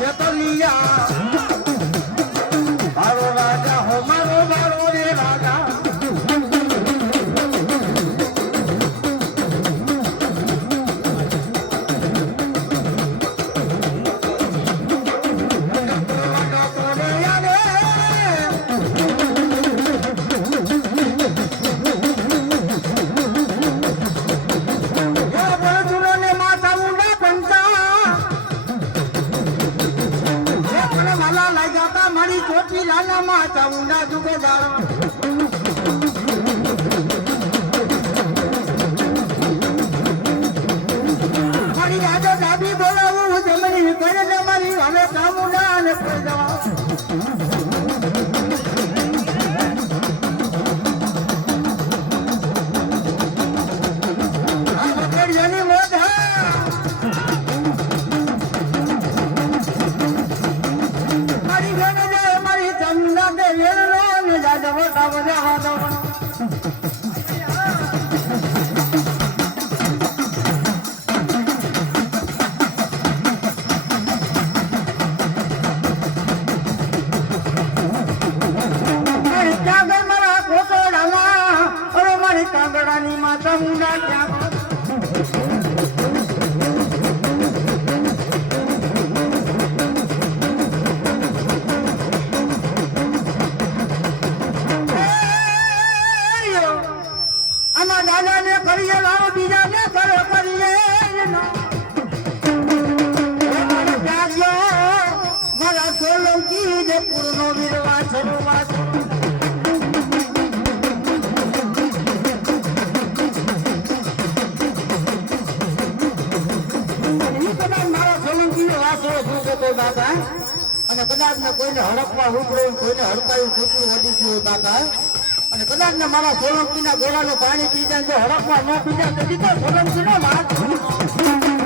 చేతలియా લાલા માં Chamunda જુગેદાર Ready, ready. બધા બધા હોય બાપા. અને કદાચ ને કોઈને હડપવા ઉપડ્યું કોઈને હડકાયું છોકરું વધી ગયું હોય બાપા. અને કદાચ ને મારા સોલંકીના ગોળાનું પાણી પી જાય જો હડપવા ન પી જાય તો સોલંકી નો વાત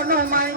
অনুমায়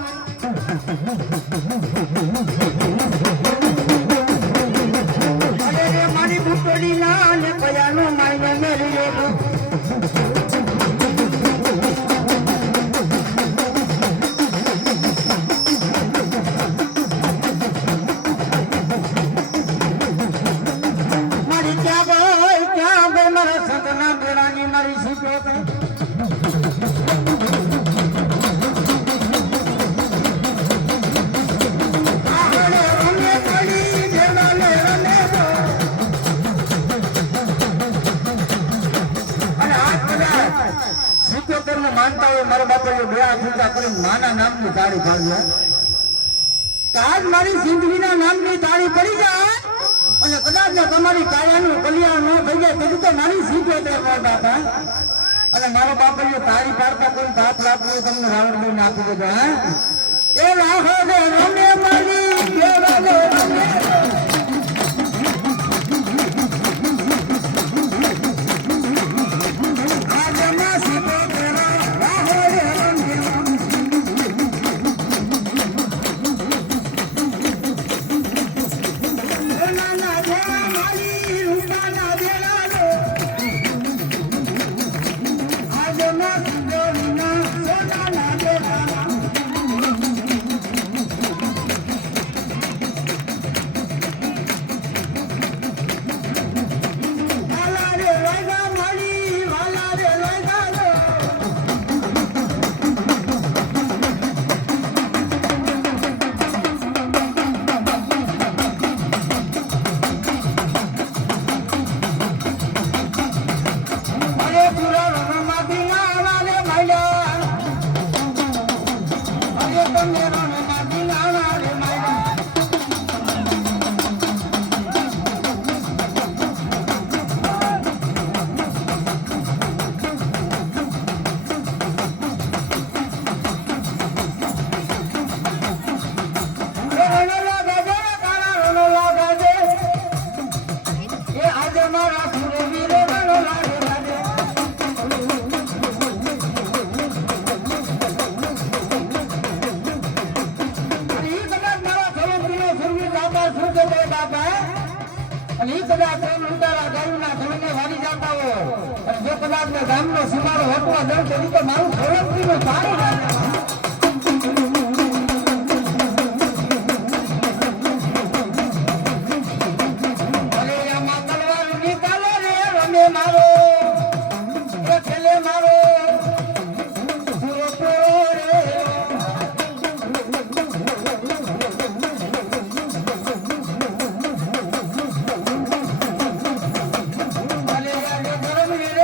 નામની તાળી પાડજો આજ મારી જિંદગીના નામની તાળી પડી જાય, અને કદાચ તમારી કાયાનું કલ્યાણ ન થઈ જાય કદી તો મારી સીટો ત્યાં બાપા. અને મારો બાપડીઓ તાળી પાડતા કોઈ બાપ લાભ તમને રાવણ બી નાખી દેજો, હા. એ રાહો રામે આવે જો કદાચ ગામનો સુમારો હતો. દઉં તો મારું ફરજ પાણી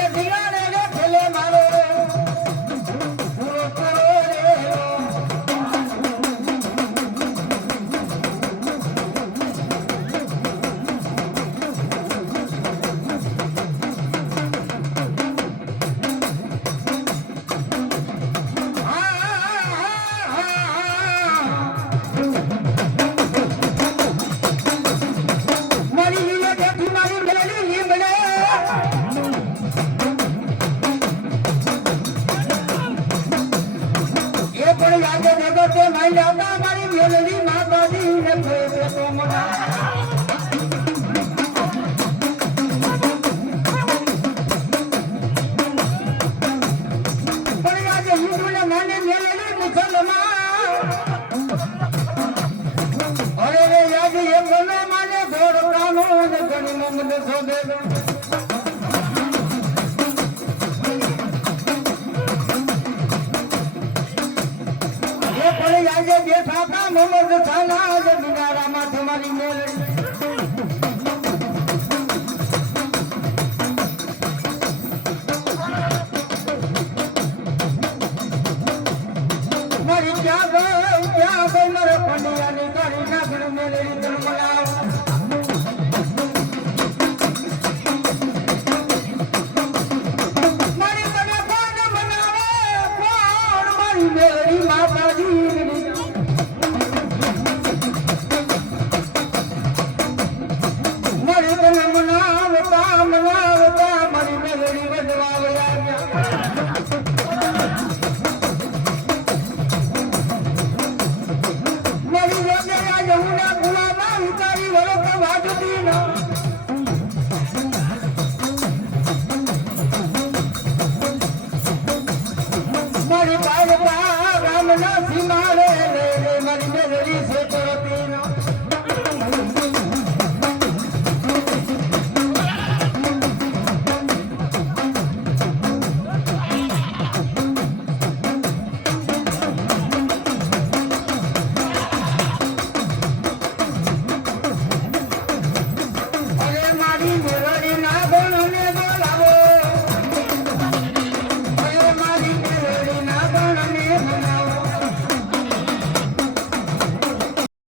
¡Felicidades! ya ma gari mi le li ma ba di le pe pe to mo na جے બેઠા કા ماں થાના تھا لا جنارا ماں تھمانی مولڑی مری